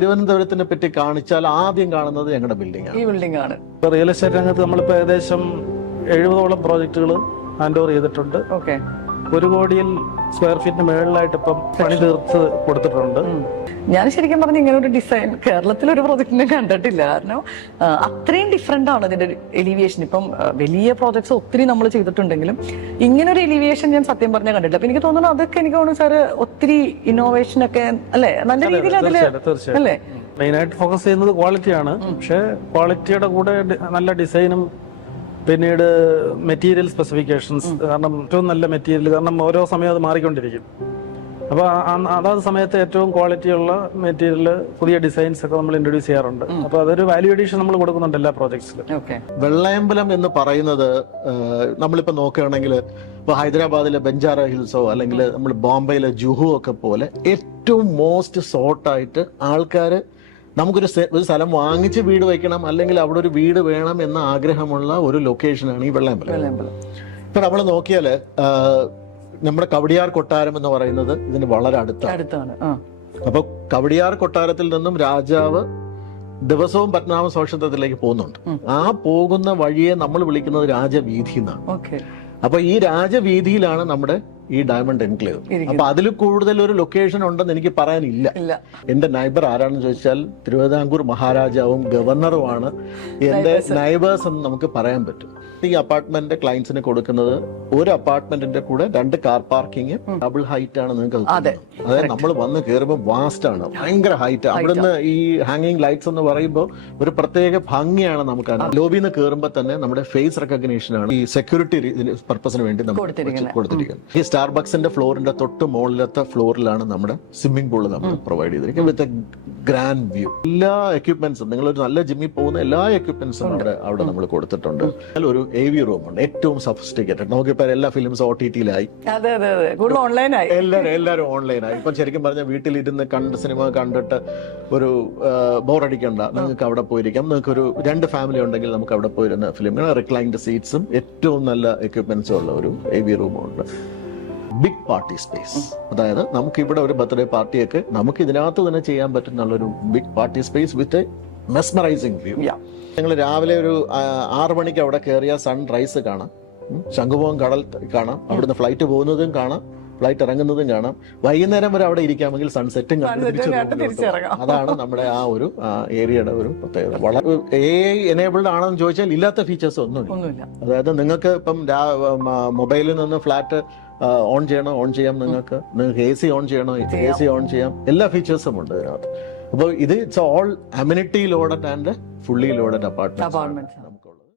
തിരുവനന്തപുരത്തിനെ പറ്റി കാണിച്ചാൽ ആദ്യം കാണുന്നത് ഞങ്ങളുടെ ബിൽഡിംഗ് ആണ്. ഈ ബിൽഡിംഗ് ആണ്. ഇപ്പൊ റിയൽ എസ്റ്റേറ്റ് രംഗത്ത് നമ്മളിപ്പോ ഏകദേശം എഴുപതോളം പ്രോജക്റ്റുകൾ ഹാൻഡ് ഓവർ ചെയ്തിട്ടുണ്ട്. ഓക്കെ ഒരു കോടിയിൽ സ്ക്വയർ ഫീറ്റിന് മേളിലായിട്ട് ഇപ്പം പണി തീർത്ത് കൊടുത്തിട്ടുണ്ട്. ഞാൻ ശരിക്കും പറഞ്ഞ ഇങ്ങനെ ഒരു ഡിസൈൻ കേരളത്തിൽ ഒരു പ്രോജക്റ്റിനെ കണ്ടിട്ടില്ല. കാരണം അത്രയും ഡിഫറെന്റ് ആണ് ഇതിന്റെ എലിവിയേഷൻ ഇപ്പം വലിയ പ്രോജക്ട്സ് ഒത്തിരി നമ്മൾ ചെയ്തിട്ടുണ്ടെങ്കിലും ഇങ്ങനെ ഒരു എലിവിയേഷൻ ഞാൻ സത്യം പറഞ്ഞാൽ കണ്ടിട്ടില്ല. അപ്പൊ എനിക്ക് തോന്നുന്നു അതൊക്കെ എനിക്ക് തോന്നുന്നു സാറ് ഒത്തിരി ഇന്നോവേഷൻ ഒക്കെ അല്ലെ? നല്ല രീതിയിൽ അതിൽ അല്ലേ? മെയിൻ മെയിനായിട്ട് ഫോക്കസ് ചെയ്യുന്നത് ക്വാളിറ്റിയാണ് പക്ഷെ ക്വാളിറ്റിയുടെ കൂടെ നല്ല ഡിസൈനും പിന്നീട് മെറ്റീരിയൽ സ്പെസിഫിക്കേഷൻസ് കാരണം ഏറ്റവും നല്ല മെറ്റീരിയൽ കാരണം ഓരോ സമയം അത് മാറിക്കൊണ്ടിരിക്കും. അപ്പോൾ അതാത് സമയത്ത് ഏറ്റവും ക്വാളിറ്റിയുള്ള മെറ്റീരിയൽ പുതിയ ഡിസൈൻസ് ഒക്കെ നമ്മൾ ഇൻട്രൊഡ്യൂസ് ചെയ്യാറുണ്ട്. അപ്പോൾ അതൊരു വാല്യൂ അഡീഷൻ നമ്മൾ കൊടുക്കുന്നുണ്ട് എല്ലാ പ്രോജക്ട്സിലും ഓക്കെ. വെള്ളയമ്പലം എന്ന് പറയുന്നത് നമ്മളിപ്പോൾ നമ്മളിപ്പോ നോക്കുകയാണെങ്കിൽ ഇപ്പോൾ ഹൈദരാബാദിലെ ബെഞ്ചാറ ഹിൽസോ അല്ലെങ്കിൽ നമ്മൾ ബോംബെയിലെ ജുഹു ഒക്കെ പോലെ ഏറ്റവും മോസ്റ്റ് സോർട്ട് ആൾക്കാർ ആൾക്കാര് നമുക്കൊരു ഒരു സ്ഥലം വാങ്ങിച്ച് വീട് വയ്ക്കണം അല്ലെങ്കിൽ അവിടെ ഒരു വീട് വേണം എന്ന ആഗ്രഹമുള്ള ഒരു ലൊക്കേഷനാണ് ഈ വെള്ളയമ്പലം. ഇപ്പൊ നമ്മൾ നോക്കിയാൽ നമ്മുടെ കവടിയാർ കൊട്ടാരം എന്ന് പറയുന്നത് ഇതിന് വളരെ അടുത്താണ്. അപ്പൊ കവടിയാർ കൊട്ടാരത്തിൽ നിന്നും രാജാവ് ദിവസവും പത്മനാഭ സ്വക്ഷത്രത്തിലേക്ക് പോകുന്നുണ്ട്. ആ പോകുന്ന വഴിയെ നമ്മൾ വിളിക്കുന്നത് രാജവീതി എന്നാണ്. അപ്പൊ ഈ രാജവീതിയിലാണ് നമ്മുടെ ഈ ഡയമണ്ട് എൻക്ലേവ്. അപ്പൊ അതിൽ കൂടുതൽ ഒരു ലൊക്കേഷൻ ഉണ്ടെന്ന് എനിക്ക് പറയാനില്ല. എന്റെ നൈബർ ആരാണെന്ന് ചോദിച്ചാൽ തിരുവിതാംകൂർ മഹാരാജാവും ഗവർണറുമാണ്. എന്റെ നൈബേഴ്സ് എന്ന് നമുക്ക് പറയാൻ പറ്റും. ഈ അപ്പാർട്ട്മെന്റ് ക്ലയൻസിന് കൊടുക്കുന്നത് ഒരു അപ്പാർട്ട്മെന്റിന്റെ കൂടെ രണ്ട് കാർ പാർക്കിംഗ് ഡബിൾ ഹൈറ്റ് ആണ് നിങ്ങൾക്ക് അത്. അതെ. അതായത് നമ്മൾ വന്ന് കയറുമ്പോൾ വാസ്റ്റ് ആണ്. ഭയങ്കര ഹൈറ്റ് അവിടുന്ന് ഈ ഹാങ്ങിങ് ലൈറ്റ്സ് എന്ന് പറയുമ്പോൾ ഒരു പ്രത്യേക ഭംഗിയാണ് നമുക്ക് ലോബിയിൽ നിന്ന് കയറുമ്പോൾ തന്നെ നമ്മുടെ ഫേസ് റെക്കഗ്നേഷൻ ആണ് ഈ സെക്യൂരിറ്റി പർപ്പസിന് വേണ്ടി നമ്മൾ കൊടുത്തിരിക്കുന്നത്. സ്റ്റാർബക്സിന്റെ ഫ്ലോറിന്റെ തൊട്ട് മുകളിലത്തെ ഫ്ലോറിലാണ് നമ്മുടെ സ്വിമ്മിംഗ് പൂൾ നമ്മൾ പ്രൊവൈഡ് ചെയ്തിരിക്കുന്നത്. വിത്ത് എ ഗ്രാൻഡ് വ്യൂ എല്ലാ എക്യുപ്മെന്റ്സും നിങ്ങൾ ഒരു നല്ല ജിമ്മിൽ പോകുന്ന എല്ലാ എക്യുപ്മെന്റ്സും അവിടെ അവിടെ നമ്മൾ കൊടുത്തിട്ടുണ്ട്. ഒരു എ വി റൂം ഉണ്ട്. ഏറ്റവും സഫിസ്റ്റിക്കേറ്റഡ് നമുക്കിപ്പോ എല്ലാ ഫിലിംസ് ഒ ടി ടിയിലായി ഓൺലൈനായി എല്ലാരും എല്ലാരും ഓൺലൈനായി ഇപ്പം ശരിക്കും പറഞ്ഞ വീട്ടിലിരുന്ന് കണ്ട് സിനിമ കണ്ടിട്ട് ഒരു ബോറടിക്കണ്ട നിങ്ങൾക്ക് അവിടെ പോയിരിക്കാം. നിങ്ങൾക്ക് ഒരു രണ്ട് ഫാമിലി ഉണ്ടെങ്കിൽ നമുക്ക് അവിടെ പോയിരുന്ന ഫിലിമുകൾ റിക്ലൈൻഡ് സീറ്റ്സും ഏറ്റവും നല്ല എക്യുപ്മെന്റ്സും ഉള്ള ഒരു എ വി റൂമും ഉണ്ട്. ബിഗ് പാർട്ടി സ്പേസ് അതായത് നമുക്ക് ഇവിടെ ഒരു ബർത്ത്ഡേ പാർട്ടിയൊക്കെ നമുക്ക് ഇതിനകത്ത് തന്നെ ചെയ്യാൻ പറ്റുന്ന ഒരു big party space with mesmerising view. ഞങ്ങൾ രാവിലെ ഒരു ആറു മണിക്ക് അവിടെ കയറിയ സൺറൈസ് കാണാം. ശംഖുമുഖം കടൽ കാണാം അവിടുന്ന് ഫ്ലൈറ്റ് പോകുന്നതും കാണാം ഫ്ലൈറ്റ് ഇറങ്ങുന്നതും കാണാം. വൈകുന്നേരം വരെ അവിടെ ഇരിക്കാമെങ്കിൽ സൺസെറ്റും. അതാണ് നമ്മുടെ ആ ഒരു ഏരിയയുടെ ഒരു പ്രത്യേകത. വളരെ എ എനേബിൾഡ് ആണെന്ന് ചോദിച്ചാൽ ഇല്ലാത്ത ഫീച്ചേഴ്സ് ഒന്നുമില്ല. അതായത് നിങ്ങൾക്ക് ഇപ്പം മൊബൈലിൽ നിന്ന് ഫ്ലാറ്റ് ഓൺ ചെയ്യണോ ഓൺ ചെയ്യാം നിങ്ങൾക്ക്. നിങ്ങൾക്ക് എ സി ഓൺ ചെയ്യണോ എ സി ഓൺ ചെയ്യാം. എല്ലാ ഫീച്ചേഴ്സും ഉണ്ട് ഇതിനകത്ത്. അപ്പോൾ ഇത് it's all amenity loaded and fully loaded apartment